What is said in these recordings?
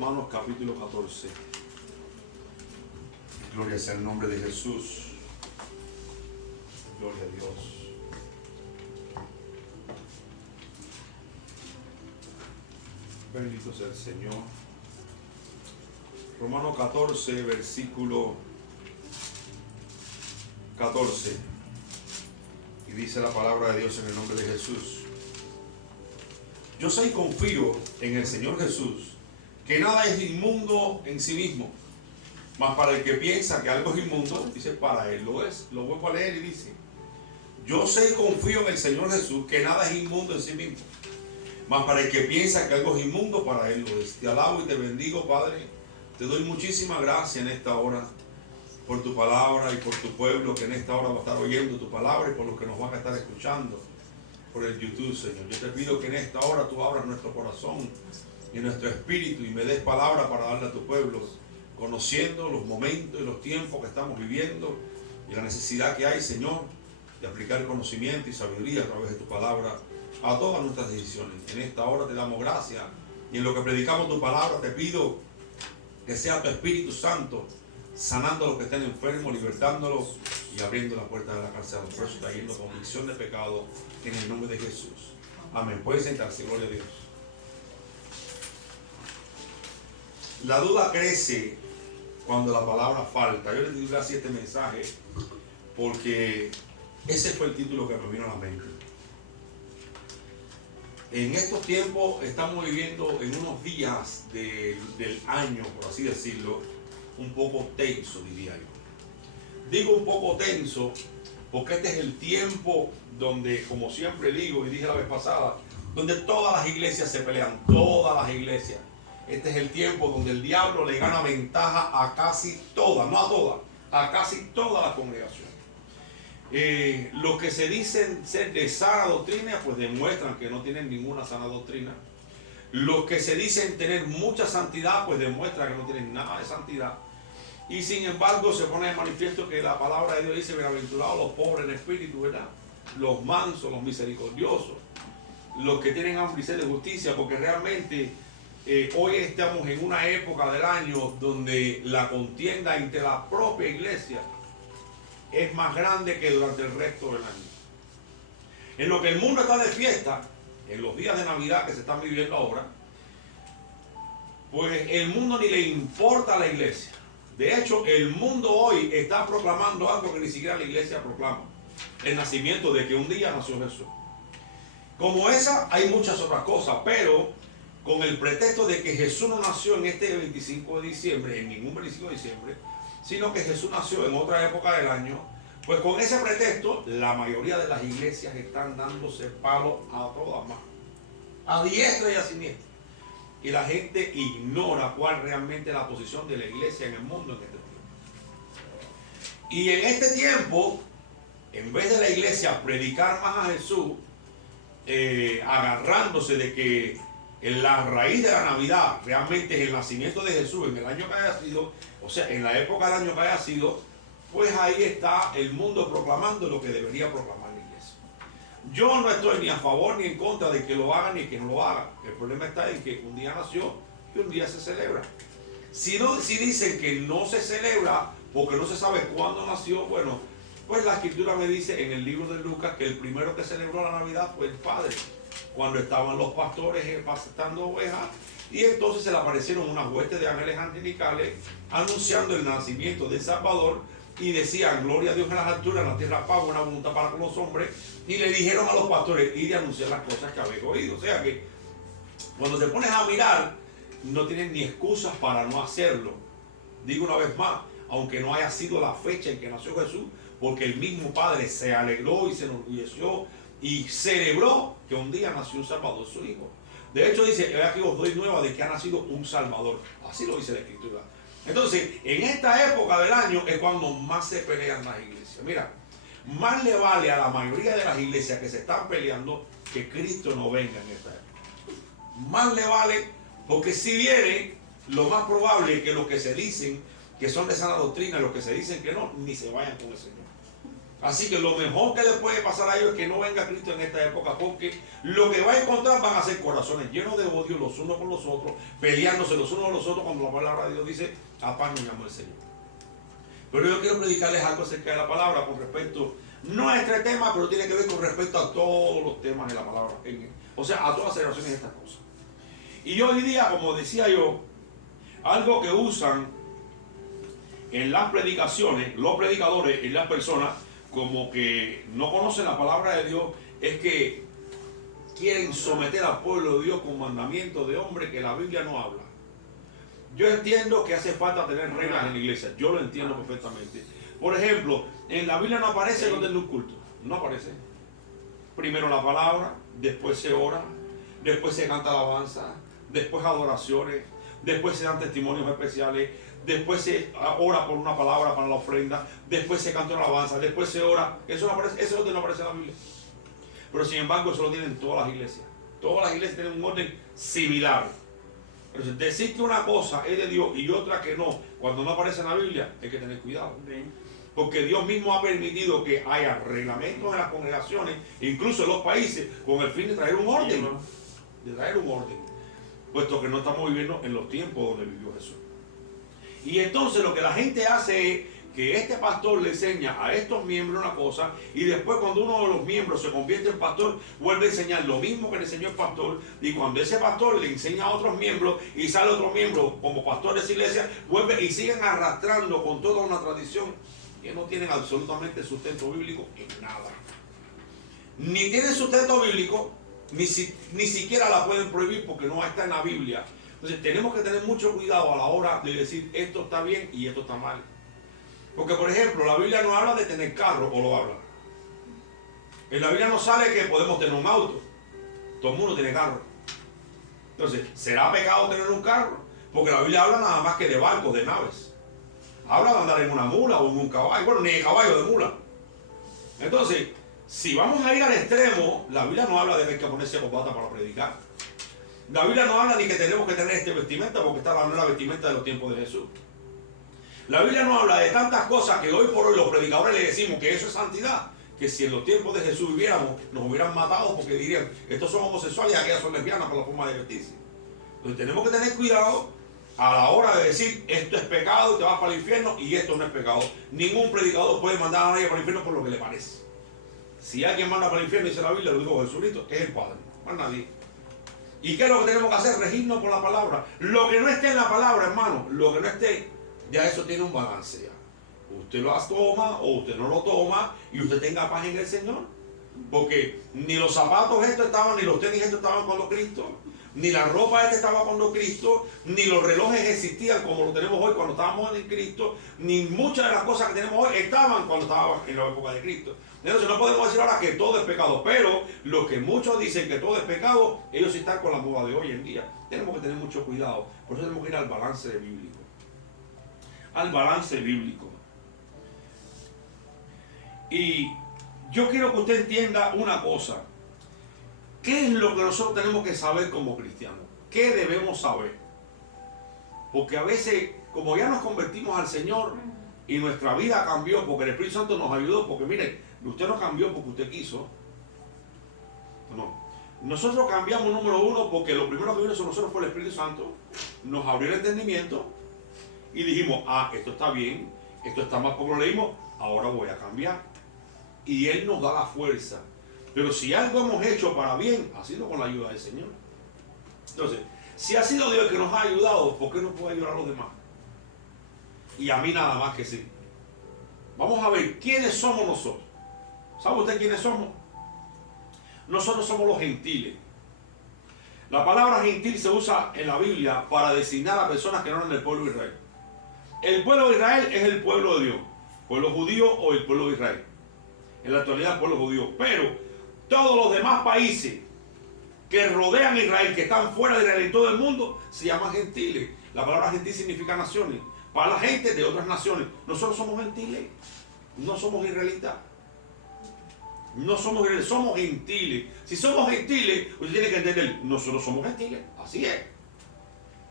Romanos capítulo 14. Gloria sea el nombre de Jesús. Gloria a Dios. Bendito sea el Señor. Romanos 14, versículo 14. Y dice la palabra de Dios en el nombre de Jesús. Yo sé y confío en el Señor Jesús, que nada es inmundo en sí mismo. Mas para el que piensa que algo es inmundo, dice, para él lo es. Lo vuelvo a leer y dice, yo sé y confío en el Señor Jesús, que nada es inmundo en sí mismo. Mas para el que piensa que algo es inmundo, para él lo es. Te alabo y te bendigo, Padre. Te doy muchísimas gracias en esta hora por tu palabra y por tu pueblo que en esta hora va a estar oyendo tu palabra y por los que nos van a estar escuchando por el YouTube, Señor. Yo te pido que en esta hora tú abras nuestro corazón y nuestro espíritu y me des palabra para darle a tu pueblo, conociendo los momentos y los tiempos que estamos viviendo y la necesidad que hay, Señor, de aplicar conocimiento y sabiduría a través de tu palabra a todas nuestras decisiones. En esta hora te damos gracias y en lo que predicamos tu palabra te pido que sea tu Espíritu Santo sanando a los que estén enfermos, libertándolos y abriendo la puerta de la cárcel. Por eso está yendo convicción de pecado en el nombre de Jesús. Amén. Pueden sentarse, gloria a Dios. La duda crece cuando la palabra falta. Yo les titulé así este mensaje porque ese fue el título que me vino a la mente. En estos tiempos estamos viviendo en unos días del año, por así decirlo, un poco tenso, diría yo. Digo un poco tenso porque este es el tiempo donde, como siempre digo y dije la vez pasada, donde todas las iglesias se pelean, todas las iglesias. Este es el tiempo donde el diablo le gana ventaja a casi todas, no a todas, a casi toda la congregación. Los que se dicen ser de sana doctrina, pues demuestran que no tienen ninguna sana doctrina. Los que se dicen tener mucha santidad, pues demuestran que no tienen nada de santidad. Y sin embargo se pone de manifiesto que la palabra de Dios dice, bienaventurados los pobres en espíritu, ¿verdad? Los mansos, los misericordiosos, los que tienen hambre y sed de justicia, porque realmente hoy estamos en una época del año donde la contienda entre la propia iglesia es más grande que durante el resto del año. En lo que el mundo está de fiesta, en los días de Navidad que se están viviendo ahora, pues el mundo ni le importa a la iglesia. De hecho, el mundo hoy está proclamando algo que ni siquiera la iglesia proclama: el nacimiento de que un día nació Jesús. Como esa, hay muchas otras cosas, pero con el pretexto de que Jesús no nació en este 25 de diciembre, en ningún 25 de diciembre, sino que Jesús nació en otra época del año, pues con ese pretexto, la mayoría de las iglesias están dándose palo a todas más, a diestra y a siniestra. Y la gente ignora cuál realmente es la posición de la iglesia en el mundo en este tiempo. Y en este tiempo, en vez de la iglesia predicar más a Jesús, agarrándose de que en la raíz de la Navidad realmente es el nacimiento de Jesús en el año que haya sido, o sea, en la época del año que haya sido, pues ahí está el mundo proclamando lo que debería proclamar la iglesia. Yo no estoy ni a favor ni en contra de que lo hagan ni que no lo hagan. El problema está en que un día nació y un día se celebra. Si dicen que no se celebra porque no se sabe cuándo nació, bueno, pues la escritura me dice en el libro de Lucas que el primero que celebró la Navidad fue el Padre, cuando estaban los pastores pastando ovejas, y entonces se le aparecieron unas huestes de ángeles angelicales anunciando el nacimiento del Salvador, y decían, gloria a Dios en las alturas, en la tierra paz, buena voluntad para con los hombres, y le dijeron a los pastores, ir a anunciar las cosas que habéis oído. O sea que cuando te pones a mirar, no tienes ni excusas para no hacerlo. Digo una vez más, aunque no haya sido la fecha en que nació Jesús, porque el mismo Padre se alegró y se enorgulleció y celebró que un día nació un Salvador, su Hijo. De hecho dice, aquí os doy nueva de que ha nacido un Salvador. Así lo dice la Escritura. Entonces, en esta época del año es cuando más se pelean las iglesias. Mira, más le vale a la mayoría de las iglesias que se están peleando que Cristo no venga en esta época. Más le vale, porque si viene, lo más probable es que los que se dicen que son de sana doctrina, los que se dicen que no, ni se vayan con el Señor. Así que lo mejor que le puede pasar a ellos es que no venga Cristo en esta época, porque lo que va a encontrar van a ser corazones llenos de odio los unos con los otros, peleándose los unos con los otros, cuando la palabra de Dios dice, apáñame el Señor. Pero yo quiero predicarles algo acerca de la palabra con respecto, no a este tema, pero tiene que ver con respecto a todos los temas de la palabra, o sea, a todas las celebraciones de estas cosas. Y hoy día, como decía yo, algo que usan en las predicaciones, los predicadores y las personas, como que no conocen la palabra de Dios, es que quieren someter al pueblo de Dios con mandamientos de hombre que la Biblia no habla. Yo entiendo que hace falta tener reglas en la iglesia, yo lo entiendo perfectamente. Por ejemplo, en la Biblia no aparece el orden de un culto, no aparece. Primero la palabra, después se ora, después se canta alabanza, después adoraciones, después se dan testimonios especiales, después se ora por una palabra para la ofrenda, después se canta una alabanza, después se ora. Eso no aparece, ese orden no aparece en la Biblia. Pero sin embargo, eso lo tienen todas las iglesias. Todas las iglesias tienen un orden similar. Entonces, decir que una cosa es de Dios y otra que no, cuando no aparece en la Biblia, hay que tener cuidado. Porque Dios mismo ha permitido que haya reglamentos en las congregaciones, incluso en los países, con el fin de traer un orden. De traer un orden. Puesto que no estamos viviendo en los tiempos donde vivió Jesús. Y entonces lo que la gente hace es que este pastor le enseña a estos miembros una cosa y después cuando uno de los miembros se convierte en pastor vuelve a enseñar lo mismo que le enseñó el pastor, y cuando ese pastor le enseña a otros miembros y sale otro miembro como pastor de esa iglesia, vuelve y siguen arrastrando con toda una tradición que no tienen absolutamente sustento bíblico en nada. Ni tienen sustento bíblico, ni siquiera la pueden prohibir porque no está en la Biblia. Entonces tenemos que tener mucho cuidado a la hora de decir esto está bien y esto está mal. Porque por ejemplo, la Biblia no habla de tener carro, o lo habla. En la Biblia no sale que podemos tener un auto. Todo el mundo tiene carro. Entonces, ¿será pecado tener un carro? Porque la Biblia habla nada más que de barcos, de naves. Habla de andar en una mula o en un caballo. Bueno, ni de caballo, de mula. Entonces, si vamos a ir al extremo, la Biblia no habla de que hay que ponerse corbata para predicar. La Biblia no habla ni que tenemos que tener este vestimenta, porque está hablando de la vestimenta de los tiempos de Jesús. La Biblia no habla de tantas cosas que hoy por hoy los predicadores le decimos que eso es santidad, que si en los tiempos de Jesús viviéramos, nos hubieran matado porque dirían, estos son homosexuales y aquellas son lesbianas por la forma de vestirse. Entonces tenemos que tener cuidado a la hora de decir, esto es pecado y te vas para el infierno, y esto no es pecado. Ningún predicador puede mandar a nadie para el infierno por lo que le parece. Si alguien manda para el infierno, dice la Biblia, lo digo Jesucristo, es el Padre, más nadie. ¿Y qué es lo que tenemos que hacer? Regirnos por la palabra. Lo que no esté en la palabra, hermano, lo que no esté, ya eso tiene un balance ya. Usted lo toma o usted no lo toma y usted tenga paz en el Señor. Porque ni los zapatos estos estaban, ni los tenis estos estaban cuando Cristo, ni la ropa esta estaba cuando Cristo, ni los relojes existían como lo tenemos hoy cuando estábamos en Cristo, ni muchas de las cosas que tenemos hoy estaban cuando estábamos en la época de Cristo. Entonces no podemos decir ahora que todo es pecado, pero los que muchos dicen que todo es pecado, ellos están con la moda de hoy en día. Tenemos que tener mucho cuidado, por eso tenemos que ir al balance bíblico. Al balance bíblico. Y yo quiero que usted entienda una cosa. ¿Qué es lo que nosotros tenemos que saber como cristianos? ¿Qué debemos saber? Porque a veces, como ya nos convertimos al Señor y nuestra vida cambió porque el Espíritu Santo nos ayudó, porque mire, usted no cambió porque usted quiso. No. Nosotros cambiamos, número uno, porque lo primero que vino sobre nosotros fue el Espíritu Santo. Nos abrió el entendimiento y dijimos, esto está bien, esto está mal porque lo leímos, ahora voy a cambiar. Y Él nos da la fuerza. Pero si algo hemos hecho para bien, ha sido con la ayuda del Señor. Entonces, si ha sido Dios el que nos ha ayudado, ¿por qué no puede ayudar a los demás? Y a mí nada más que sí. Vamos a ver, ¿quiénes somos nosotros? ¿Sabe usted quiénes somos? Nosotros somos los gentiles. La palabra gentil se usa en la Biblia para designar a personas que no eran del pueblo de Israel. El pueblo de Israel es el pueblo de Dios. Pueblo judío o el pueblo de Israel. En la actualidad el pueblo judío. Pero todos los demás países que rodean a Israel, que están fuera de Israel en todo el mundo, se llaman gentiles. La palabra gentil significa naciones. Para la gente de otras naciones. Nosotros somos gentiles. No somos israelitas. No somos israelitas, somos gentiles. Si somos gentiles, usted tiene que entender, nosotros somos gentiles. Así es.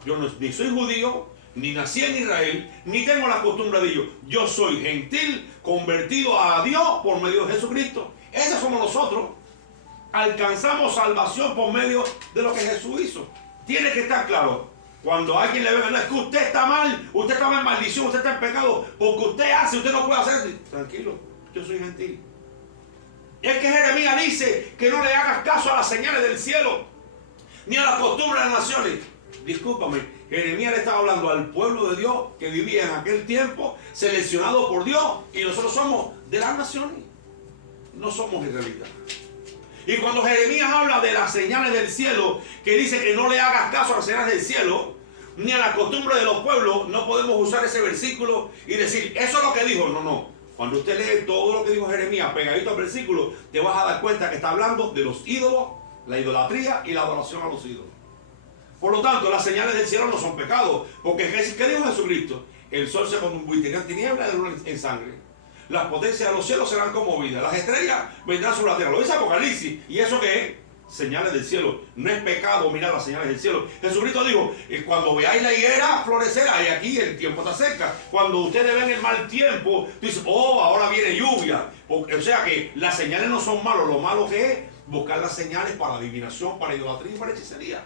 Yo ni soy judío, ni nací en Israel, ni tengo la costumbre de ellos. Yo soy gentil, convertido a Dios por medio de Jesucristo. Esos somos nosotros. Alcanzamos salvación por medio de lo que Jesús hizo. Tiene que estar claro. Cuando alguien le ve, no, es que usted está mal, usted está en maldición, usted está en pecado, porque usted hace, usted no puede hacer. Tranquilo, yo soy gentil. Es que Jeremías dice que no le hagas caso a las señales del cielo, ni a las costumbres de las naciones. Discúlpame, Jeremías le estaba hablando al pueblo de Dios que vivía en aquel tiempo, seleccionado por Dios, y nosotros somos de las naciones, no somos israelitas. Y cuando Jeremías habla de las señales del cielo, que dice que no le hagas caso a las señales del cielo, ni a la costumbre de los pueblos, no podemos usar ese versículo y decir, eso es lo que dijo. No, no. Cuando usted lee todo lo que dijo Jeremías pegadito al versículo, te vas a dar cuenta que está hablando de los ídolos, la idolatría y la adoración a los ídolos. Por lo tanto, las señales del cielo no son pecados, porque ¿qué dijo Jesucristo? El sol se convertirá en tinieblas y la luna en sangre. Las potencias de los cielos serán conmovidas. Las estrellas vendrán sobre la tierra. Lo dice Apocalipsis. ¿Y eso qué es? Señales del cielo. No es pecado mirar las señales del cielo. Jesucristo dijo, cuando veáis la higuera florecer, y aquí el tiempo está cerca. Cuando ustedes ven el mal tiempo, tú dices, oh, ahora viene lluvia. O sea que las señales no son malos. Lo malo que es buscar las señales para adivinación, para idolatría y para hechicería.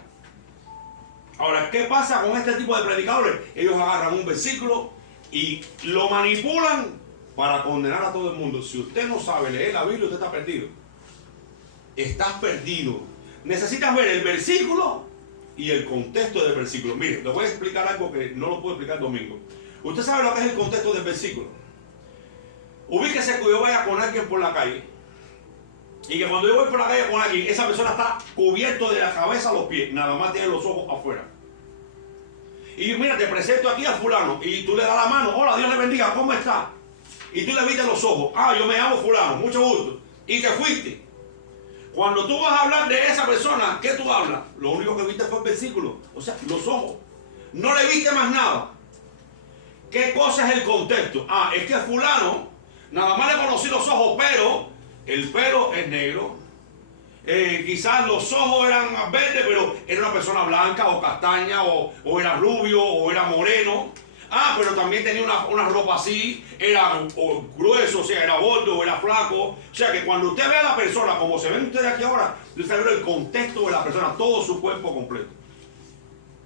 Ahora, ¿qué pasa con este tipo de predicadores? Ellos agarran un versículo y lo manipulan para condenar a todo el mundo. Si usted no sabe leer la Biblia, usted está perdido. Estás perdido. Necesitas ver el versículo y el contexto del versículo. Mire, le voy a explicar algo que no lo puedo explicar el domingo. Usted sabe lo que es el contexto del versículo. Ubíquese que yo vaya con alguien por la calle. Y que cuando yo voy por la calle con alguien, esa persona está cubierto de la cabeza a los pies. Nada más tiene los ojos afuera. Y mira, te presento aquí a fulano. Y tú le das la mano. Hola, Dios le bendiga. ¿Cómo está? Y tú le viste los ojos. Ah, yo me llamo fulano, mucho gusto. Y te fuiste. Cuando tú vas a hablar de esa persona, ¿qué tú hablas? Lo único que viste fue el versículo. O sea, los ojos. No le viste más nada. ¿Qué cosa es el contexto? Ah, es que fulano, nada más le conocí los ojos, pero el pelo es negro. Quizás los ojos eran verdes, pero era una persona blanca o castaña, o era rubio, o era moreno. Ah, pero también tenía una ropa así, era grueso, o sea, era gordo, era flaco. O sea, que cuando usted ve a la persona, como se ven ustedes aquí ahora, usted ve el contexto de la persona, todo su cuerpo completo.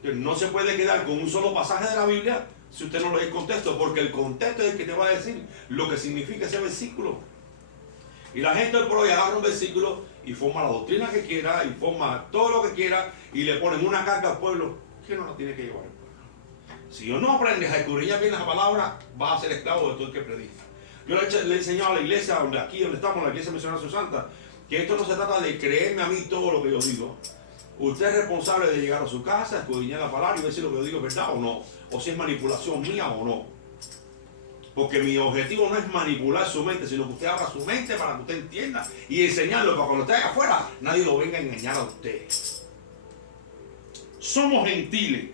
No se puede quedar con un solo pasaje de la Biblia si usted no lee el contexto, porque el contexto es el que te va a decir lo que significa ese versículo. Y la gente por hoy agarra un versículo y forma la doctrina que quiera, y forma todo lo que quiera, y le ponen una carga al pueblo que no la tiene que llevar. Si yo no aprendes a escudriñar bien las palabras, vas a ser esclavo de todo el que predica. Yo le he enseñado a la iglesia, donde estamos, la iglesia misionera Su Santa, que esto no se trata de creerme a mí todo lo que yo digo. Usted es responsable de llegar a su casa, escudriñar la palabra y ver si lo que yo digo es verdad o no, o si es manipulación mía o no. Porque mi objetivo no es manipular su mente, sino que usted abra su mente para que usted entienda y enseñarlo, para cuando esté allá afuera, nadie lo venga a engañar a usted. Somos gentiles.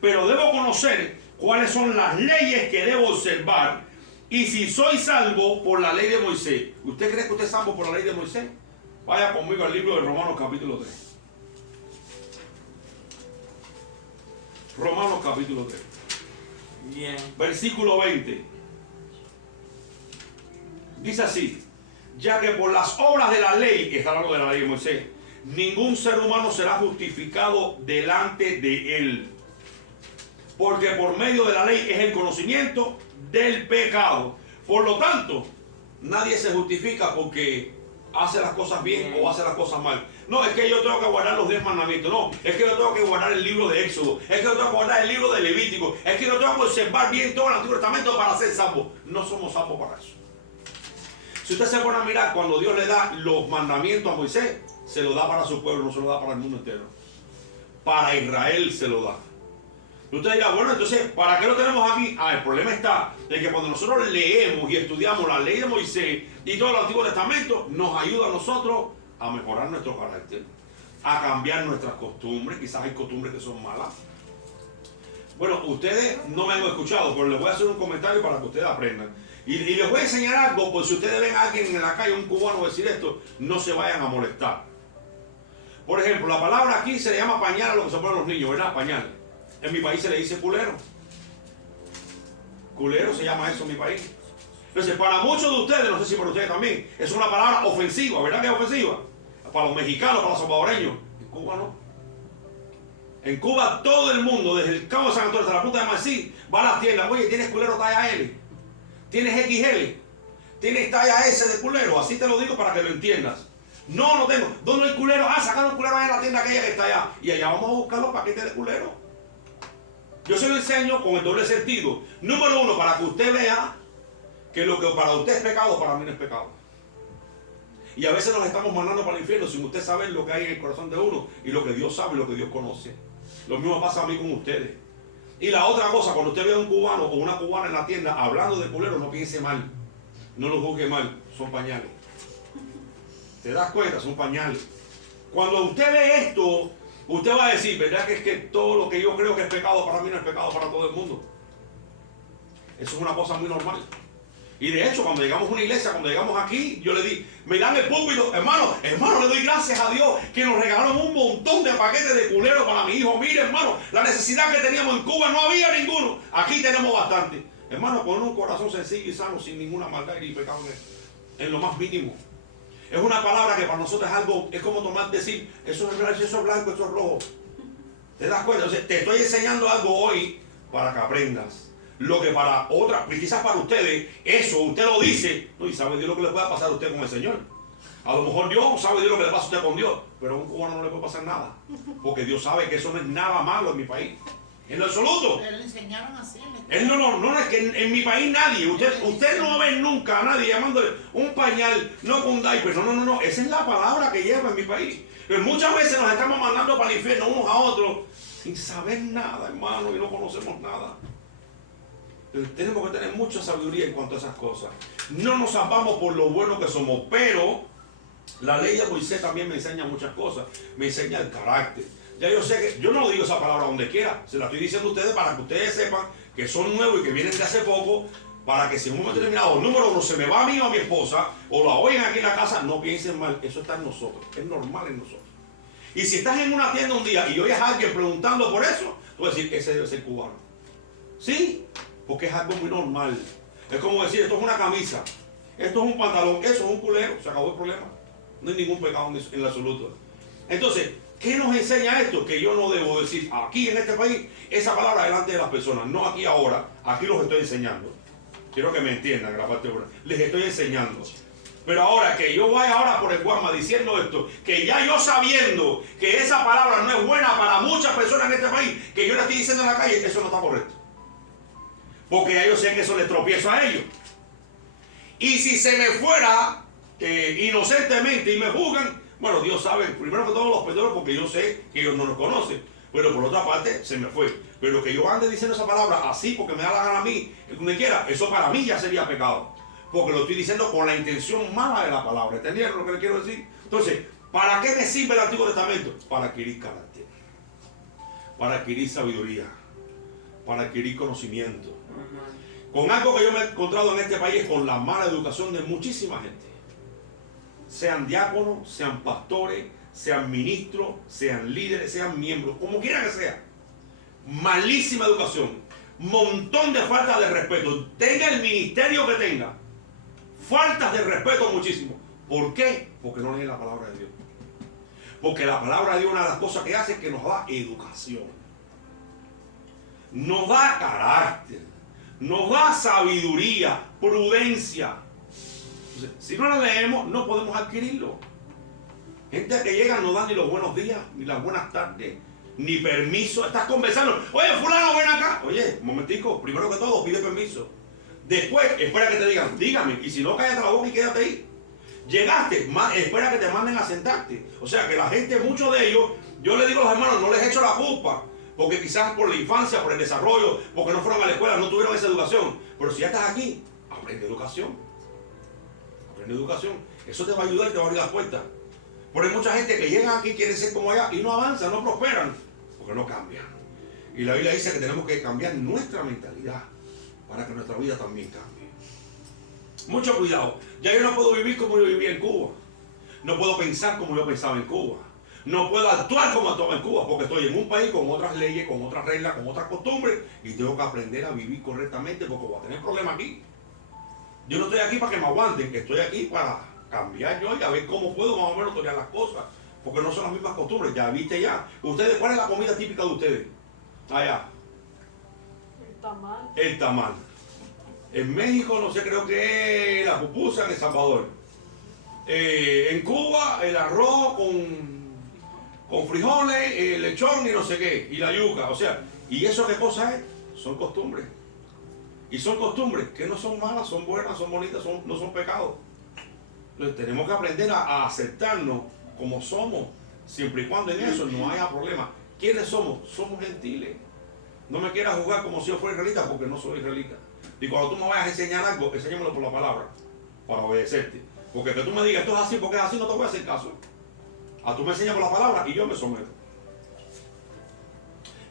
Pero debo conocer cuáles son las leyes que debo observar y si soy salvo por la ley de Moisés. ¿Usted cree que usted es salvo por la ley de Moisés? Vaya conmigo al libro de Romanos capítulo 3. Romanos capítulo 3. Bien. Versículo 20. Dice así: ya que por las obras de la ley, que está hablando de la ley de Moisés, ningún ser humano será justificado delante de él. Porque por medio de la ley es el conocimiento del pecado. Por lo tanto, nadie se justifica porque hace las cosas bien o hace las cosas mal. No, es que yo tengo que guardar los 10 mandamientos. No, es que yo tengo que guardar el libro de Éxodo. Es que yo tengo que guardar el libro de Levítico. Es que yo tengo que observar bien todo el Antiguo Testamento para ser salvo. No somos salvos para eso. Si usted se pone a mirar, cuando Dios le da los mandamientos a Moisés, se lo da para su pueblo, no se lo da para el mundo entero. Para Israel se lo da. Usted dirá, bueno, entonces, ¿para qué lo tenemos aquí? Ah, el problema está en que cuando nosotros leemos y estudiamos la ley de Moisés y todo el Antiguo Testamento, nos ayuda a nosotros a mejorar nuestro carácter, a cambiar nuestras costumbres. Quizás hay costumbres que son malas. Bueno, ustedes no me han escuchado, pero les voy a hacer un comentario para que ustedes aprendan. Y les voy a enseñar algo, por si ustedes ven a alguien en la calle, un cubano, decir esto, no se vayan a molestar. Por ejemplo, la palabra aquí se le llama pañal a lo que se ponen los niños, ¿verdad? Pañal. En mi país se le dice culero. Culero se llama eso en mi país. Entonces, para muchos de ustedes, no sé si para ustedes también, es una palabra ofensiva, ¿verdad que es ofensiva? Para los mexicanos, para los salvadoreños. En Cuba no. En Cuba todo el mundo, desde el Cabo de San Antonio hasta la punta de Mací, va a las tiendas. Oye, ¿tienes culero talla L? ¿Tienes XL? ¿Tienes talla S de culero? Así te lo digo para que lo entiendas. No, no tengo. ¿Dónde hay culero? Ah, sacaron un culero ahí en la tienda aquella que está allá. Y allá vamos a buscar los paquetes de culero. Yo se lo enseño con el doble sentido. Número uno, para que usted vea que lo que para usted es pecado, para mí no es pecado. Y a veces nos estamos mandando para el infierno sin usted saber lo que hay en el corazón de uno y lo que Dios sabe y lo que Dios conoce. Lo mismo pasa a mí con ustedes. Y la otra cosa, cuando usted ve a un cubano o una cubana en la tienda hablando de culero, no piense mal. No lo juzgue mal, son pañales. ¿Te das cuenta? Son pañales. Cuando usted ve esto, usted va a decir, ¿verdad que es que todo lo que yo creo que es pecado para mí no es pecado para todo el mundo? Eso es una cosa muy normal. Y de hecho, cuando llegamos a una iglesia, cuando llegamos aquí, yo le di, me dan el púlpito, hermano, le doy gracias a Dios que nos regalaron un montón de paquetes de culero para mi hijo. Mire, hermano, la necesidad que teníamos en Cuba no había ninguno. Aquí tenemos bastante. Hermano, con un corazón sencillo y sano, sin ninguna maldad y pecado en lo más mínimo. Es una palabra que para nosotros es algo, es como tomar, decir, eso es blanco, eso es rojo. ¿Te das cuenta? O sea, te estoy enseñando algo hoy para que aprendas. Lo que para otras, quizás para ustedes, eso usted lo dice, no, y sabe Dios lo que le pueda pasar a usted con el Señor. A lo mejor Dios sabe Dios lo que le pasa a usted con Dios, pero a un cubano no le puede pasar nada, porque Dios sabe que eso no es nada malo en mi país, en lo absoluto. Pero le enseñaron así. Él no, es que en mi país nadie, usted no ve nunca a nadie llamándole un pañal, no con diaper, no, esa es la palabra que lleva en mi país. Pero muchas veces nos estamos mandando para el infierno unos a otros, sin saber nada, hermano, y no conocemos nada. Tenemos que tener mucha sabiduría en cuanto a esas cosas. No nos salvamos por lo bueno que somos, pero la ley de Moisés también me enseña muchas cosas. Me enseña el carácter. Ya yo sé que, yo no digo esa palabra donde quiera, se la estoy diciendo a ustedes para que ustedes sepan que son nuevos y que vienen de hace poco, para que si en un momento determinado, número uno, se me va a mí o a mi esposa, o la oigan aquí en la casa, no piensen mal, eso está en nosotros, es normal en nosotros. Y si estás en una tienda un día y oyes a alguien preguntando por eso, tú vas a decir, ese debe ser cubano. ¿Sí? Porque es algo muy normal. Es como decir, esto es una camisa, esto es un pantalón, eso es un culero, se acabó el problema. No hay ningún pecado en el absoluto. Entonces, ¿qué nos enseña esto? Que yo no debo decir aquí en este país esa palabra delante de las personas, no aquí ahora, aquí los estoy enseñando. Quiero que me entiendan en la parte buena. Les estoy enseñando. Pero ahora que yo vaya ahora por el Guama diciendo esto, que ya yo sabiendo que esa palabra no es buena para muchas personas en este país, que yo le estoy diciendo en la calle, eso no está correcto. Porque ya yo sé que eso les tropiezo a ellos. Y si se me fuera inocentemente y me juzgan, bueno, Dios sabe, primero que todo los perdono porque yo sé que ellos no nos conocen. Pero por otra parte, se me fue. Pero que yo ande diciendo esa palabra así porque me da la gana a mí, que me quiera, eso para mí ya sería pecado. Porque lo estoy diciendo con la intención mala de la palabra. ¿Entendieron lo que le quiero decir? Entonces, ¿para qué me sirve el Antiguo Testamento? Para adquirir carácter, para adquirir sabiduría, para adquirir conocimiento. Con algo que yo me he encontrado en este país, con la mala educación de muchísima gente. Sean diáconos, sean pastores, sean ministros, sean líderes, sean miembros, como quiera que sea. Malísima educación, montón de falta de respeto. Tenga el ministerio que tenga, faltas de respeto muchísimo. ¿Por qué? Porque no leen la palabra de Dios. Porque la palabra de Dios, una de las cosas que hace es que nos da educación, nos da carácter, nos da sabiduría, prudencia. Entonces, si no la leemos, no podemos adquirirlo. Gente que llega no da ni los buenos días, ni las buenas tardes, ni permiso. Estás conversando, oye, fulano, ven acá. Oye, un momentico, primero que todo, pide permiso. Después, espera que te digan, dígame. Y si no, cállate la boca y quédate ahí. Llegaste, espera que te manden a sentarte. O sea, que la gente, muchos de ellos, yo le digo a los hermanos, no les echo la culpa. Porque quizás por la infancia, por el desarrollo, porque no fueron a la escuela, no tuvieron esa educación. Pero si ya estás aquí, aprende educación. Aprende educación. Eso te va a ayudar y te va a abrir las puertas. Porque hay mucha gente que llega aquí, quiere ser como allá y no avanzan, no prosperan, porque no cambian. Y la Biblia dice que tenemos que cambiar nuestra mentalidad para que nuestra vida también cambie. Mucho cuidado. Ya yo no puedo vivir como yo vivía en Cuba. No puedo pensar como yo pensaba en Cuba. No puedo actuar como actuaba en Cuba, porque estoy en un país con otras leyes, con otras reglas, con otras costumbres, y tengo que aprender a vivir correctamente porque voy a tener problemas aquí. Yo no estoy aquí para que me aguanten, estoy aquí para cambiar yo y a ver cómo puedo más o menos torear las cosas, porque no son las mismas costumbres. Ya viste ya. Ustedes, ¿cuál es la comida típica de ustedes? Allá. El tamal. El tamal. En México, no sé, creo que es la pupusa. En El Salvador. En Cuba, el arroz con frijoles, el lechón y no sé qué, y la yuca. O sea, ¿y eso qué cosa es? Son costumbres. Y son costumbres que no son malas, son buenas, son bonitas, no son pecados. Entonces tenemos que aprender a aceptarnos como somos, siempre y cuando en eso no haya problema. ¿Quiénes somos? Somos gentiles. No me quieras jugar como si yo fuera israelita, porque no soy israelita. Y cuando tú me vayas a enseñar algo, enséñamelo por la palabra, para obedecerte. Porque que tú me digas, esto es así porque es así, no te voy a hacer caso. Tú me enseñas por la palabra y yo me someto.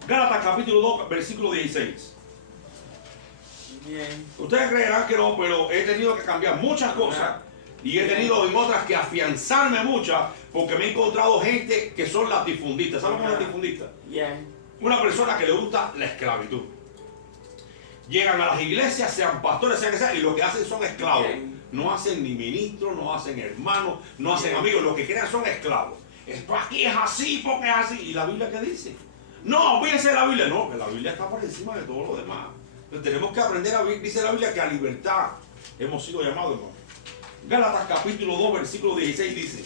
Gálatas capítulo 2, versículo 16. Bien. Ustedes creerán que no, pero he tenido que cambiar muchas cosas y he tenido en otras que afianzarme muchas porque me he encontrado gente que son latifundistas. ¿Saben qué es latifundista? Bien. Una persona que le gusta la esclavitud. Llegan a las iglesias, sean pastores, sean que sean, y lo que hacen son esclavos. No hacen ni ministros, no hacen hermanos, no hacen amigos, lo que crean son esclavos. Esto aquí es así porque es así. ¿Y la Biblia qué dice? No, fíjense de la Biblia. No, que la Biblia está por encima de todo lo demás. Entonces tenemos que aprender a vivir. Dice la Biblia que a libertad hemos sido llamados, hermano. Gálatas capítulo 2, versículo 16 dice: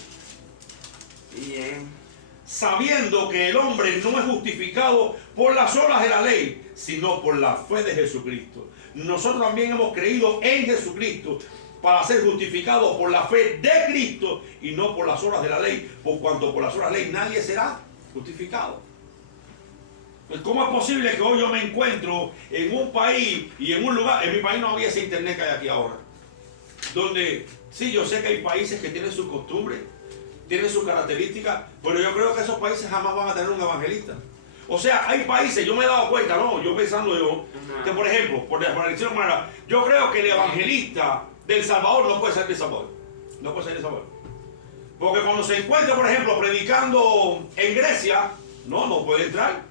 Bien. sabiendo que el hombre no es justificado por las obras de la ley, sino por la fe de Jesucristo. Nosotros también hemos creído en Jesucristo para ser justificados por la fe de Cristo y no por las obras de la ley, por cuanto por las obras de la ley nadie será justificado. ¿Cómo es posible que hoy yo me encuentro en un país y en un lugar? En mi país no había ese internet que hay aquí ahora, donde sí, yo sé que hay países que tienen sus costumbres, tienen sus características, pero yo creo que esos países jamás van a tener un evangelista. O sea, hay países, yo me he dado cuenta, ¿no? Yo pensando que por ejemplo, por decirlo de manera, yo creo que el evangelista del Salvador no puede ser de El Salvador. No puede ser de El Salvador. Porque cuando se encuentra, por ejemplo, predicando en Grecia, no puede entrar.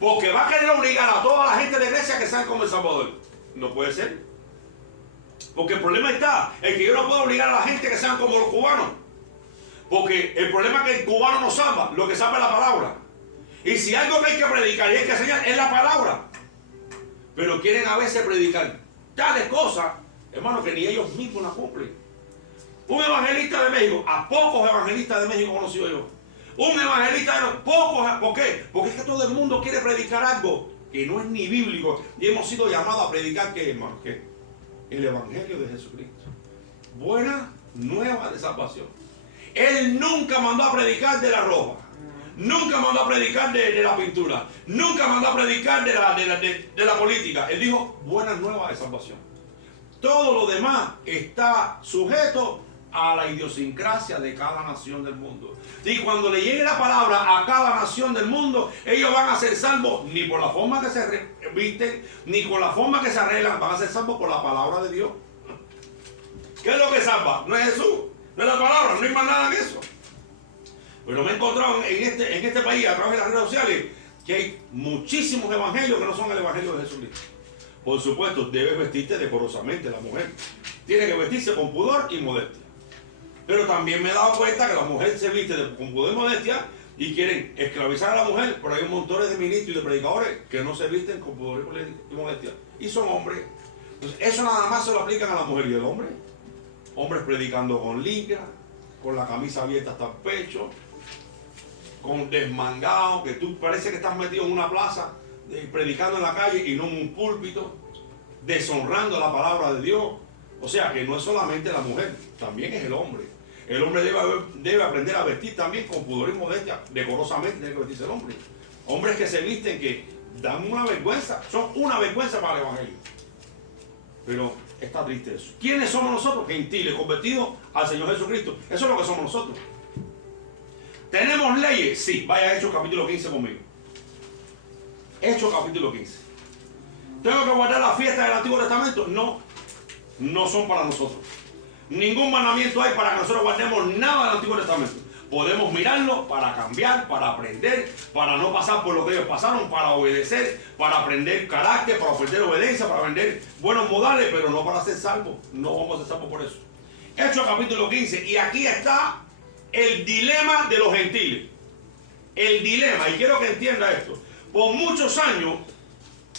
Porque va a querer obligar a toda la gente de Grecia que sean como El Salvador. No puede ser. Porque el problema está en que yo no puedo obligar a la gente que sean como los cubanos. Porque el problema es que el cubano no salva, lo que salva es la palabra. Y si algo que hay que predicar y hay que enseñar es la palabra. Pero quieren a veces predicar tales cosas, hermano, que ni ellos mismos la cumplen. Un evangelista de México, a pocos evangelistas de México he conocido yo. Un evangelista de pocos, ¿por qué? Porque es que todo el mundo quiere predicar algo que no es ni bíblico. Y hemos sido llamados a predicar, ¿qué, hermano? ¿Qué? El evangelio de Jesucristo. Buena nueva de salvación. Él nunca mandó a predicar de la ropa. Nunca mandó a predicar de la pintura. Nunca mandó a predicar de la política. Él dijo buenas nuevas de salvación. Todo lo demás está sujeto a la idiosincrasia de cada nación del mundo. Y cuando le llegue la palabra a cada nación del mundo, ellos van a ser salvos ni por la forma que se visten, ni por la forma que se arreglan. Van a ser salvos por la palabra de Dios. ¿Qué es lo que salva? No es Jesús, no es la palabra, no hay más nada que eso. Pero me he encontrado en este país, a través de las redes sociales, que hay muchísimos evangelios que no son el evangelio de Jesucristo. Por supuesto, debes vestirte decorosamente la mujer. Tiene que vestirse con pudor y modestia. Pero también me he dado cuenta que la mujer se viste con pudor y modestia y quieren esclavizar a la mujer. Pero hay un montón de ministros y de predicadores que no se visten con pudor y modestia. Y son hombres. Entonces, eso nada más se lo aplican a la mujer y al hombre. Hombres predicando con liga, con la camisa abierta hasta el pecho, con desmangado, que tú parece que estás metido en una plaza, predicando en la calle y no en un púlpito, deshonrando la palabra de Dios. O sea que no es solamente la mujer, también es el hombre. El hombre debe aprender a vestir también con pudor y modestia, decorosamente tiene que vestirse el hombre. Hombres que se visten que dan una vergüenza, son una vergüenza para el evangelio. Pero está triste eso. ¿Quiénes somos nosotros? Gentiles, convertidos al Señor Jesucristo. Eso es lo que somos nosotros. ¿Tenemos leyes? Sí. Vaya a Hechos capítulo 15 conmigo. Hechos capítulo 15. ¿Tengo que guardar la fiesta del Antiguo Testamento? No. No son para nosotros. Ningún mandamiento hay para que nosotros guardemos nada del Antiguo Testamento. podemos mirarlo para cambiar, para aprender, para no pasar por lo que ellos pasaron, para obedecer, para aprender carácter, para aprender obediencia, para aprender buenos modales, pero no para ser salvos. No vamos a ser salvos por eso. Hechos capítulo 15, y aquí está el dilema de los gentiles. El dilema, y quiero que entienda esto. Por muchos años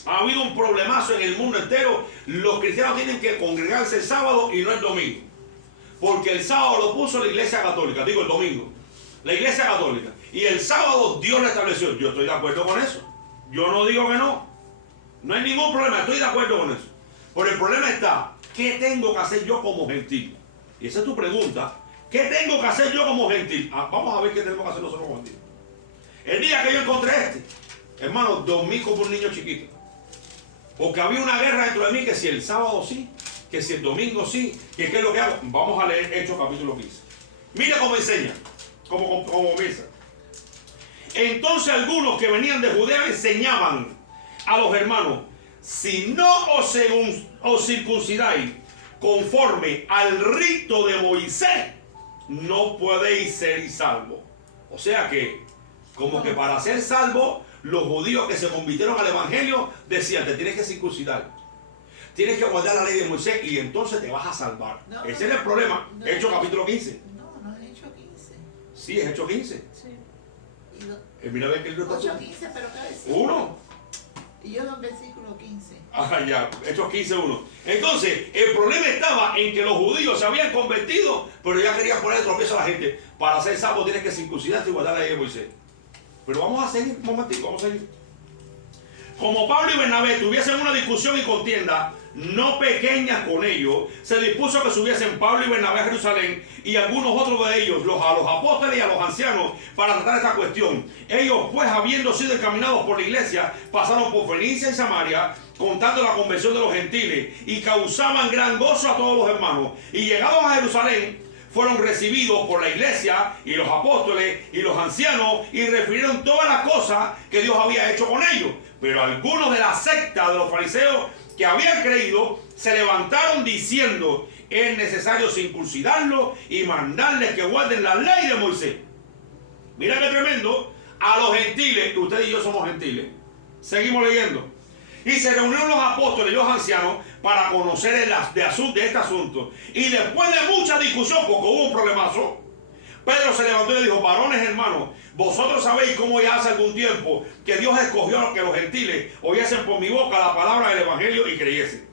ha habido un problemazo en el mundo entero. Los cristianos tienen que congregarse el sábado y no el domingo, porque el sábado lo puso la iglesia católica, digo el domingo, la iglesia católica, y el sábado Dios lo estableció. Yo estoy de acuerdo con eso, yo no digo que no, no hay ningún problema, estoy de acuerdo con eso. Pero el problema está, ¿qué tengo que hacer yo como gentil? Y esa es tu pregunta. ¿Qué tengo que hacer yo como gentil? Vamos a ver qué tenemos que hacer nosotros como gentil. El día que yo encontré hermano, dormí como un niño chiquito, porque había una guerra dentro de mí, que si el sábado sí, que si el domingo sí, que qué es lo que hago. Vamos a leer Hechos capítulo 15. Mira cómo enseña, cómo comienza. Entonces algunos que venían de Judea enseñaban a los hermanos: si no os circuncidáis conforme al rito de Moisés, no podéis ser salvos. O sea que, como que para ser salvo, los judíos que se convirtieron al evangelio decían: te tienes que circuncidar, tienes que guardar la ley de Moisés y entonces te vas a salvar. Ese era el problema. Hechos capítulo 15. No es Hechos 15. Sí, es Hechos 15. Sí. Mira, ve que el libro está 15, pero cada versículo. uno. Y yo en versículo 15. Ya, Hechos 15, 1. Entonces, el problema estaba en que los judíos se habían convertido, pero ya querían poner tropiezo a la gente. Para ser salvo tienes que circuncidarte y guardar la ley de Moisés. Pero vamos a seguir un momentico, vamos a seguir. Como Pablo y Bernabé tuviesen una discusión y contienda no pequeña con ellos, se dispuso que subiesen Pablo y Bernabé a Jerusalén y algunos otros de ellos, a los apóstoles y a los ancianos, para tratar esta cuestión. Ellos, pues, habiendo sido encaminados por la iglesia, pasaron por Fenicia y Samaria, contando la conversión de los gentiles, y causaban gran gozo a todos los hermanos. Y llegados a Jerusalén, fueron recibidos por la iglesia y los apóstoles y los ancianos, y refirieron todas las cosas que Dios había hecho con ellos. Pero algunos de la secta de los fariseos que habían creído se levantaron diciendo: es necesario circuncidarlo y mandarles que guarden la ley de Moisés. Mira qué tremendo. A los gentiles, usted y yo somos gentiles. Seguimos leyendo. Y se reunieron los apóstoles y los ancianos para conocer de este asunto. Y después de mucha discusión, porque hubo un problemazo, Pedro se levantó y le dijo: varones hermanos, vosotros sabéis cómo ya hace algún tiempo que Dios escogió que los gentiles oyesen por mi boca la palabra del evangelio y creyesen.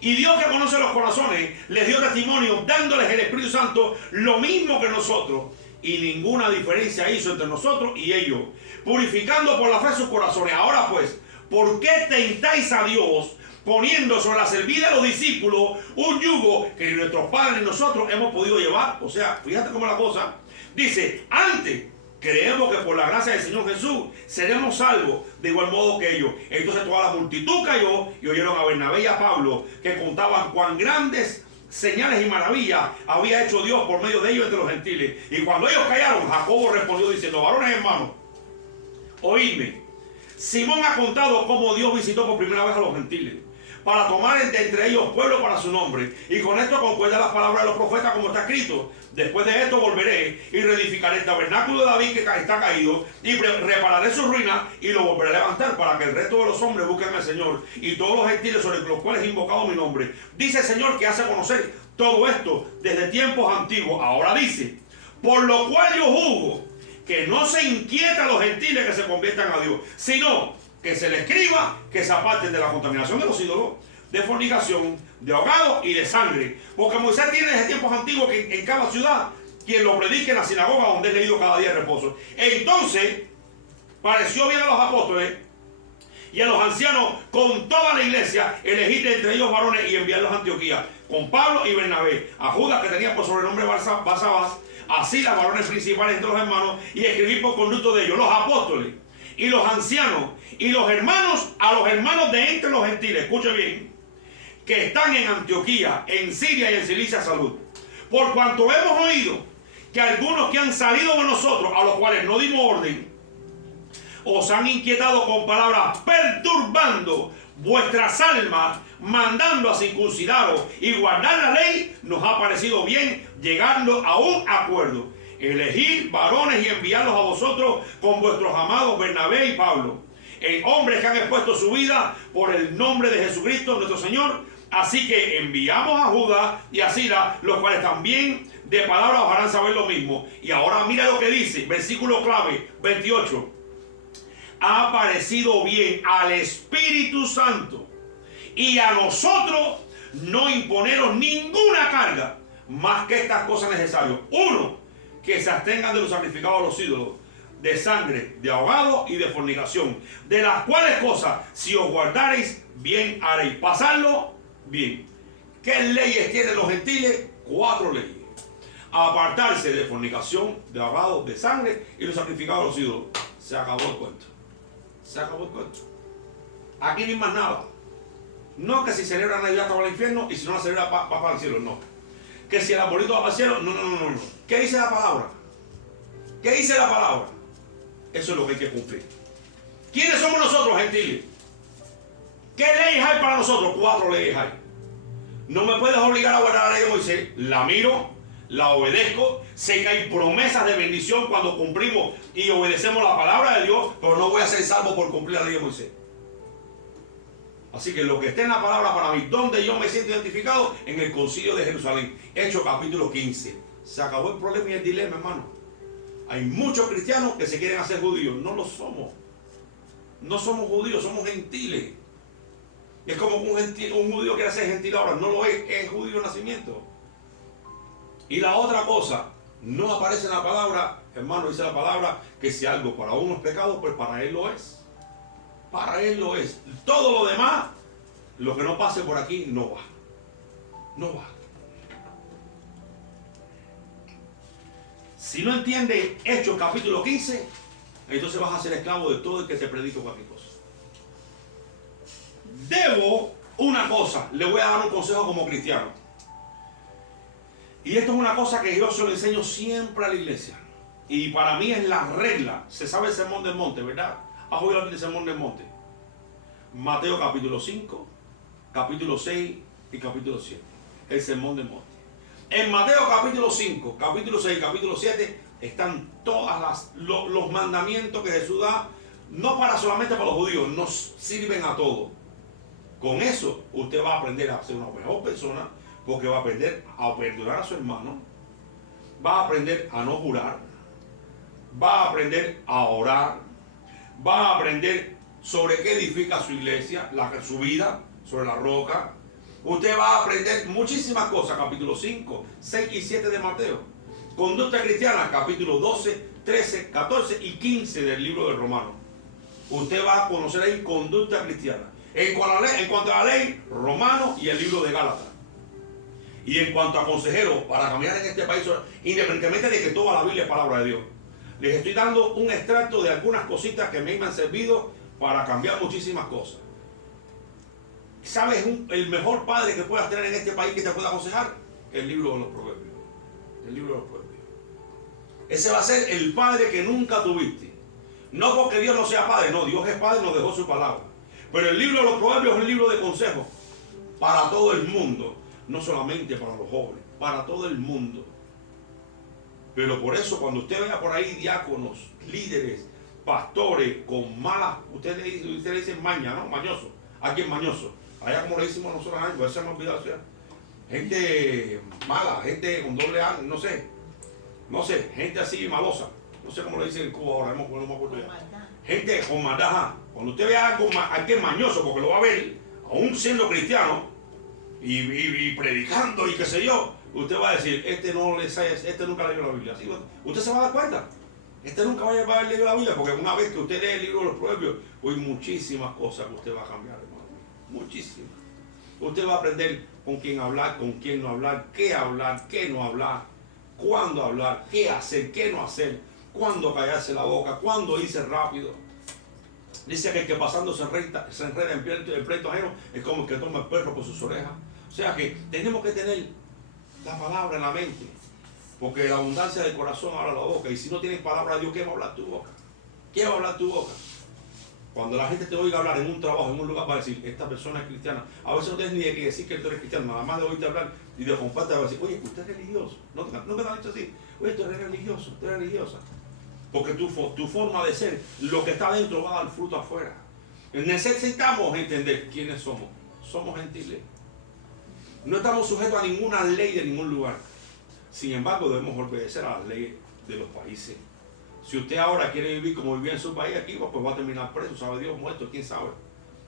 Y Dios, que conoce los corazones, les dio testimonio dándoles el Espíritu Santo lo mismo que nosotros. Y ninguna diferencia hizo entre nosotros y ellos, purificando por la fe sus corazones. Ahora pues, ¿por qué tentáis a Dios poniendo sobre la cerviz de los discípulos un yugo que ni nuestros padres ni nosotros hemos podido llevar? O sea, fíjate cómo es la cosa. Dice: antes creemos que por la gracia del Señor Jesús seremos salvos de igual modo que ellos. Entonces toda la multitud cayó y oyeron a Bernabé y a Pablo, que contaban cuán grandes señales y maravillas había hecho Dios por medio de ellos entre los gentiles. Y cuando ellos callaron, Jacobo respondió diciendo: varones hermanos, oídme. Simón ha contado cómo Dios visitó por primera vez a los gentiles para tomar entre ellos pueblo para su nombre. Y con esto concuerda las palabras de los profetas, como está escrito: después de esto volveré y reedificaré el tabernáculo de David que está caído, y repararé su ruina y lo volveré a levantar, para que el resto de los hombres busquen al Señor y todos los gentiles sobre los cuales he invocado mi nombre. Dice el Señor, que hace conocer todo esto desde tiempos antiguos. Ahora dice: por lo cual yo juzgo que no se inquieta a los gentiles que se conviertan a Dios, sino que se les escriba que se aparten de la contaminación de los ídolos, de fornicación, de ahogado y de sangre. Porque Moisés tiene desde tiempos antiguos que en cada ciudad quien lo predique en la sinagoga donde es leído cada día de reposo. Entonces pareció bien a los apóstoles y a los ancianos con toda la iglesia elegir entre ellos varones y enviarlos a Antioquía con Pablo y Bernabé, a Judas, que tenía por sobrenombre Barsabás, así las varones principales entre los hermanos, y escribir por conducto de ellos los apóstoles y los ancianos y los hermanos a los hermanos de entre los gentiles, escuche bien, que están en Antioquía, en Siria y en Cilicia, salud. Por cuanto hemos oído que algunos que han salido de nosotros, a los cuales no dimos orden, os han inquietado con palabras, perturbando vuestras almas, mandando a circuncidaros y guardar la ley, nos ha parecido bien, llegando a un acuerdo. elegir varones y enviarlos a vosotros con vuestros amados Bernabé y Pablo, hombres que han expuesto su vida por el nombre de Jesucristo nuestro Señor. Así que enviamos a Judas y a Silas, los cuales también de palabra os harán saber lo mismo. Y ahora mira lo que dice, versículo clave, 28. Ha parecido bien al Espíritu Santo y a nosotros no imponeros ninguna carga más que estas cosas necesarias. Uno, que se abstengan de los sacrificados a los ídolos, de sangre, de ahogado y de fornicación, de las cuales cosas, si os guardareis, bien haréis. Pasarlo bien. ¿Qué leyes tienen los gentiles? 4 leyes. Apartarse de fornicación, de ahogado, de sangre y los sacrificados a los ídolos. Se acabó el cuento. Se acabó el cuento. Aquí no hay más nada. No que si celebra Navidad va al infierno y si no la celebra va para el cielo. No. Que si el arbolito va para el cielo. No. ¿Qué dice la palabra? ¿Qué dice la palabra? Eso es lo que hay que cumplir. ¿Quiénes somos nosotros, gentiles? ¿Qué leyes hay para nosotros? 4 leyes hay. No me puedes obligar a guardar la ley de Moisés. La miro, la obedezco. Sé que hay promesas de bendición cuando cumplimos y obedecemos la palabra de Dios, pero no voy a ser salvo por cumplir la ley de Moisés. Así que lo que esté en la palabra para mí, donde yo me siento identificado, en el concilio de Jerusalén. Hechos capítulo 15. Se acabó el problema y el dilema, hermano. Hay muchos cristianos que se quieren hacer judíos. No lo somos. No somos judíos, somos gentiles. Es como un judío quiere ser gentil ahora. No lo es judío de nacimiento. Y la otra cosa, no aparece en la palabra, hermano, dice la palabra, que si algo para uno es pecado, pues para él lo es. Para él lo es. Todo lo demás, lo que no pase por aquí, no va. No va. Si no entiendes Hechos capítulo 15, entonces vas a ser esclavo de todo el que te predique cualquier cosa. Debo una cosa, le voy a dar un consejo como cristiano. Y esto es una cosa que yo se lo enseño siempre a la iglesia. Y para mí es la regla. Se sabe el sermón del monte, ¿verdad? ¿Has oído hablar del sermón del monte? Mateo capítulo 5, capítulo 6 y capítulo 7. El sermón del monte. En Mateo capítulo 5, capítulo 6 y capítulo 7 están todos los mandamientos que Jesús da, no para solamente para los judíos, nos sirven a todos. Con eso usted va a aprender a ser una mejor persona, porque va a aprender a perdonar a su hermano, va a aprender a no jurar, va a aprender a orar, va a aprender sobre qué edifica su iglesia, su vida, sobre la roca. Usted va a aprender muchísimas cosas, capítulo 5, 6 y 7 de Mateo. Conducta cristiana, capítulo 12, 13, 14 y 15 del libro de Romanos. Usted va a conocer ahí conducta cristiana. En cuanto a la ley, Romanos y el libro de Gálatas. Y en cuanto a consejeros para caminar en este país, independientemente de que toda la Biblia es palabra de Dios, les estoy dando un extracto de algunas cositas que me han servido para cambiar muchísimas cosas. ¿Sabes el mejor padre que puedas tener en este país que te pueda aconsejar? El libro de los Proverbios. El libro de los Proverbios. Ese va a ser el padre que nunca tuviste. No porque Dios no sea padre, no, Dios es padre y nos dejó su palabra. Pero el libro de los Proverbios es un libro de consejos para todo el mundo. No solamente para los jóvenes, para todo el mundo. Pero por eso cuando usted vea por ahí diáconos, líderes, pastores con malas, usted le dice maña, ¿no? Mañoso. Aquí es mañoso. Allá como le decimos nosotros, pues se me ha olvidado. Gente mala, gente con doble A, no sé, gente así malosa. No sé cómo le dicen en Cuba ahora, no me acuerdo ya. Gente con maldad. Cuando usted vea algo aquí es mañoso, porque lo va a ver, aún siendo cristiano, y predicando y qué sé yo, usted va a decir, este nunca leyó la Biblia. Así, usted se va a dar cuenta. Este nunca va a haber leído la Biblia, porque una vez que usted lee el libro de los Proverbios, hay muchísimas cosas que usted va a cambiar, hermano. Muchísimas. Usted va a aprender con quién hablar, con quién no hablar, qué no hablar, cuándo hablar, qué hacer, qué no hacer, cuándo callarse la boca, cuándo irse rápido. Dice que el que pasando se enreda en pleito ajeno es como el que toma el perro por sus orejas. O sea que tenemos que tener la palabra en la mente, porque la abundancia del corazón habla la boca, y si no tienes palabra de Dios, ¿qué va a hablar tu boca? ¿Qué va a hablar tu boca? Cuando la gente te oiga hablar en un trabajo, en un lugar, va a decir, esta persona es cristiana. A veces no tienes ni de qué decir que tú eres cristiano, nada más de oírte hablar, Y de comparte va a decir, oye, usted es religioso. No te han dicho así. Oye, tú eres religioso, tú eres religiosa. Porque tu forma de ser, lo que está dentro va a dar fruto afuera. Necesitamos entender quiénes somos. Somos gentiles. No estamos sujetos a ninguna ley de ningún lugar. Sin embargo, debemos obedecer a las leyes de los países. Si usted ahora quiere vivir como vivía en su país aquí, pues va a terminar preso, sabe Dios, muerto, quién sabe.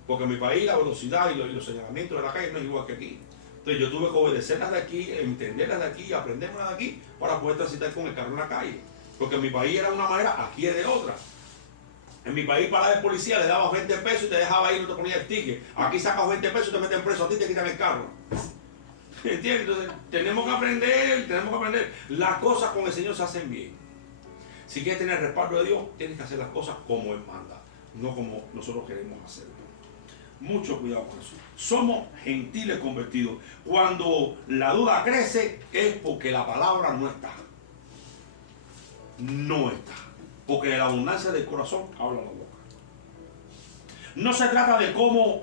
Porque en mi país la velocidad y los señalamientos de la calle no es igual que aquí. Entonces yo tuve que obedecerlas de aquí, entenderlas de aquí, aprenderlas de aquí para poder transitar con el carro en la calle. Porque en mi país era una manera, aquí es de otra. En mi país para el policía le dabas 20 pesos y te dejaba ir y no te ponía el ticket. Aquí sacas 20 pesos y te meten preso a ti y te quitan el carro. ¿Entiendes? Entonces tenemos que aprender. Las cosas con el Señor se hacen bien. Si quieres tener el respaldo de Dios, tienes que hacer las cosas como Él manda, no como nosotros queremos hacerlo. Mucho cuidado con eso. Somos gentiles convertidos. Cuando la duda crece es porque la palabra no está. No está. Porque de la abundancia del corazón habla la boca. No se trata de cómo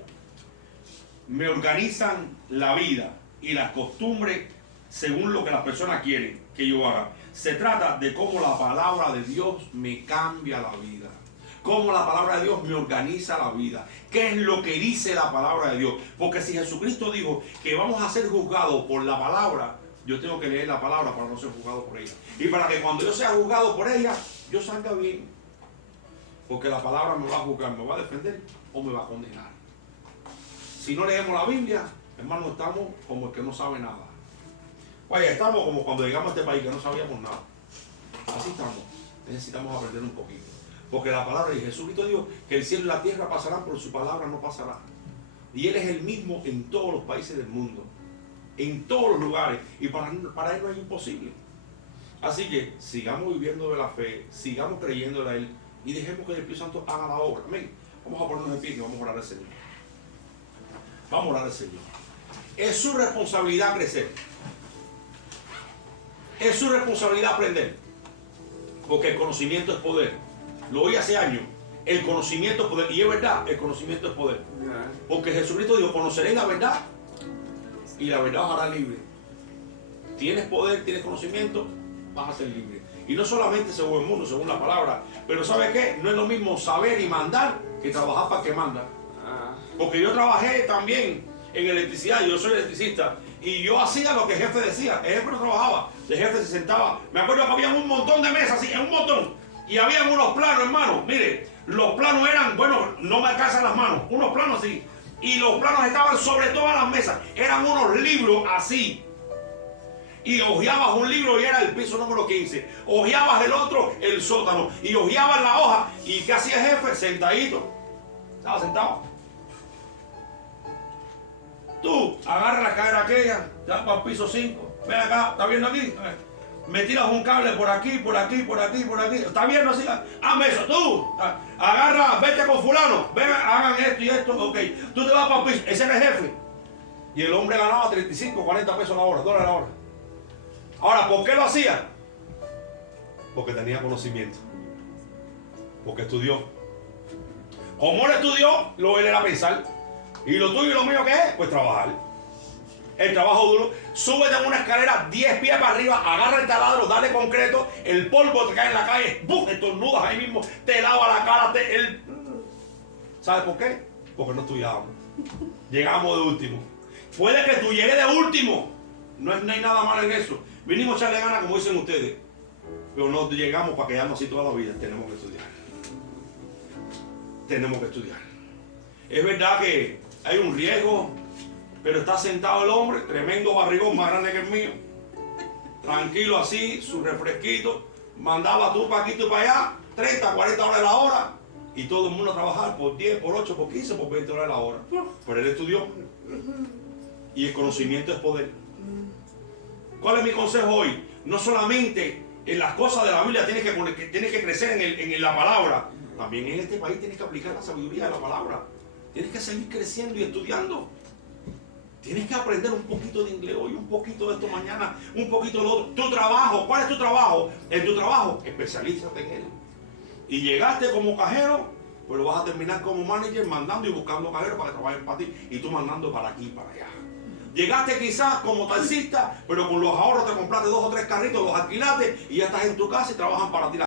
me organizan la vida y las costumbres según lo que las personas quieren que yo haga. Se trata de cómo la palabra de Dios me cambia la vida. Cómo la palabra de Dios me organiza la vida. ¿Qué es lo que dice la palabra de Dios? Porque si Jesucristo dijo que vamos a ser juzgados por la palabra, yo tengo que leer la palabra para no ser juzgado por ella. Y para que cuando yo sea juzgado por ella, yo salga bien. Porque la palabra me va a juzgar, me va a defender o me va a condenar. Si no leemos la Biblia, hermano, estamos como el que no sabe nada. Vaya, estamos como cuando llegamos a este país que no sabíamos nada. Así estamos. Necesitamos aprender un poquito. Porque la palabra de Jesucristo dijo que el cielo y la tierra pasarán, pero su palabra no pasará. Y Él es el mismo en todos los países del mundo. En todos los lugares. Y para Él no es imposible. Así que sigamos viviendo de la fe, sigamos creyéndole a Él y dejemos que el Espíritu Santo haga la obra. Amén. Vamos a ponernos de pie y vamos a orar al Señor. Vamos a orar al Señor. Es su responsabilidad crecer. Es su responsabilidad aprender. Porque el conocimiento es poder. Lo oí hace años. El conocimiento es poder. Y es verdad, el conocimiento es poder. Porque Jesucristo dijo, conoceréis la verdad y la verdad os hará libre. Tienes poder, tienes conocimiento, vas a ser libre. Y no solamente según el mundo, según la palabra. Pero ¿sabe qué? No es lo mismo saber y mandar que trabajar para el que manda. Porque yo trabajé también en electricidad, yo soy electricista. Y yo hacía lo que el jefe decía. El jefe no trabajaba, el jefe se sentaba. Me acuerdo que había un montón de mesas, así, un montón. Y había unos planos, hermano. Mire, los planos eran, bueno, no me alcanzan las manos, unos planos así. Y los planos estaban sobre todas las mesas. Eran unos libros así. Y hojeabas un libro y era el piso número 15. Hojeabas el otro, el sótano. Y hojeabas la hoja. ¿Y qué hacía el jefe? Sentadito. Estaba sentado. Tú agarras la cadera aquella, te vas para el piso 5. Ven acá, ¿estás viendo aquí? Me tiras un cable por aquí, por aquí, por aquí, por aquí. ¿Estás viendo así? Hazme eso, tú. Agarra, vete con fulano. Ven, hagan esto y esto. Ok, tú te vas para el piso. Ese era el jefe. Y el hombre ganaba 35, 40 pesos la hora, dólares la hora. Ahora, ¿por qué lo hacía? Porque tenía conocimiento. Porque estudió. Como él estudió, él era pensar. Y lo tuyo y lo mío, ¿qué es? Pues trabajar. El trabajo duro. Súbete en una escalera 10 pies para arriba, agarra el taladro, dale concreto, el polvo te cae en la calle, ¡buf! Estornudas ahí mismo, te lava la cara, ¿sabes por qué? Porque no estudiábamos. Llegamos de último. Puede que tú llegues de último. No hay nada malo en eso. Vinimos a echarle ganas, como dicen ustedes. Pero no llegamos para quedarnos así toda la vida. Tenemos que estudiar. Tenemos que estudiar. Es verdad que hay un riesgo, pero está sentado el hombre, tremendo barrigón más grande que el mío, tranquilo así, su refresquito, mandaba tú para aquí, tú para allá, 30, 40 horas la hora, y todo el mundo a trabajar por 10, por 8, por 15, por 20 horas la hora. Pero él estudió, y el conocimiento es poder. ¿Cuál es mi consejo hoy? No solamente en las cosas de la Biblia tienes que crecer en la palabra, también en este país tienes que aplicar la sabiduría de la palabra. Tienes que seguir creciendo y estudiando. Tienes que aprender un poquito de inglés hoy, un poquito de esto mañana, un poquito de lo otro. Tu trabajo, ¿cuál es tu trabajo? En tu trabajo, especialízate en él. Y llegaste como cajero, pero vas a terminar como manager mandando y buscando cajeros para que trabajen para ti. Y tú mandando para aquí y para allá. Llegaste quizás como taxista, pero con los ahorros te compraste 2 o 3 carritos, los alquilaste y ya estás en tu casa y trabajan para ti.